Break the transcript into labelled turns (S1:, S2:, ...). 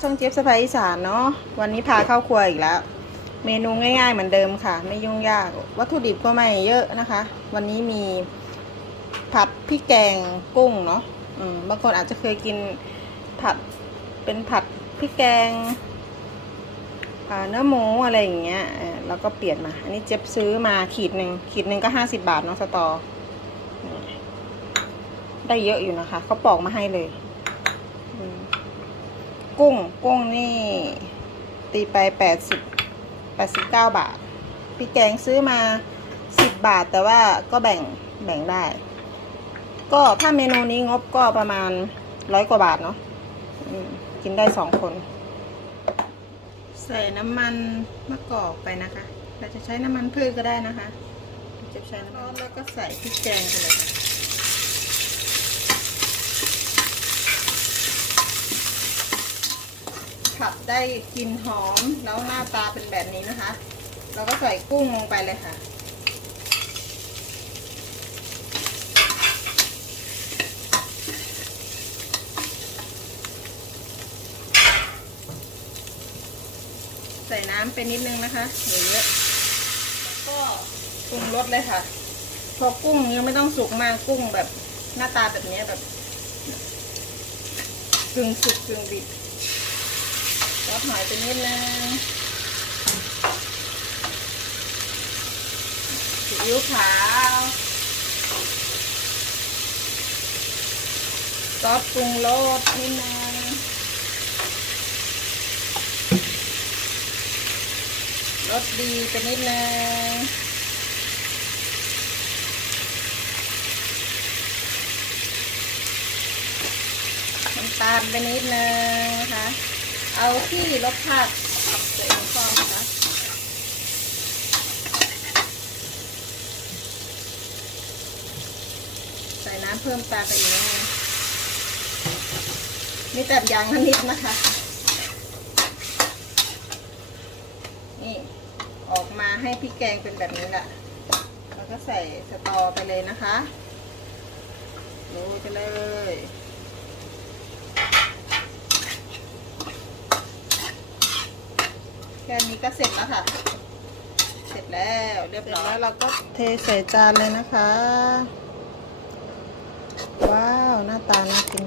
S1: ช่องเจี๊ยบสะพายอีสานเนาะวันนี้พาเข้าครัวอีกแล้ว เมนูง่ายๆเหมือนเดิมค่ะ ไม่ยุ่งยากวัตถุดิบก็ไม่เยอะนะคะ วันนี้มีผัดพริกแกงกุ้งเนาะบางคนอาจจะเคยกินผัดเป็นผัดพริกแกงเนื้อหมูอะไรอย่างเงี้ยแล้วก็เปลี่ยนมา อันนี้เจ็บซื้อมาขีดหนึ่งขีดหนึ่งก็ห้าสิบบาทเนาะสตอ ได้เยอะอยู่นะคะเขาปอกมาให้เลย กุ้ง กุ้งนี่ ตีไปแปดสิบแปดสิบเก้าบาทพริแกงซื้อมาสิบบาทแต่ว่าก็แบ่งแบ่งได้ ก็ถ้าเมนูนี้งบก็ประมาณร้อยกว่าบาทเนาะกินได้สองคน ใส่น้ำมันมะกอกไปนะคะเราจะใช้น้ำมันพืชก็ได้นะคะจะใช้น้ำมันแล้วก็ใส่พริกแกงไปเลยค่ะ ผัดได้กลิ่นหอมแล้วหน้าตาเป็นแบบนี้นะคะ เราก็ใส่กุ้งลงไปเลยค่ะ ใส่น้ำไปนิดนึงนะคะอย่าเยอะแล้วก็ปรุงรสเลยค่ะ พอกุ้งยังไม่ต้องสุกมากกุ้งแบบหน้าตาแบบนี้แบบกึ่งสุกกึ่งดิบ หอยไปนิดนึงซีอิ๊วขาวซอสปรุงรสนิดนึงรสดีไปนิดนึงน้ำตาลไปนิดนึงนะคะ เอาที่รสชาติใส่ลงฟองนะคะใส่น้ำเพิ่มตาไปอีกนิดนึงนี่แต่ยางละนิดนะคะ นี่ออกมาให้พริกแกงเป็นแบบนี้แหละแล้วก็ใส่สตอไปเลยนะคะโรยไปเลย ค่นี้ก็เสร็จแล้วค่ะ เสร็จแล้วเรียบร้อยแล้วเราก็เทใส่จานเลยนะคะ ว้าว หน้าตาน่ากิน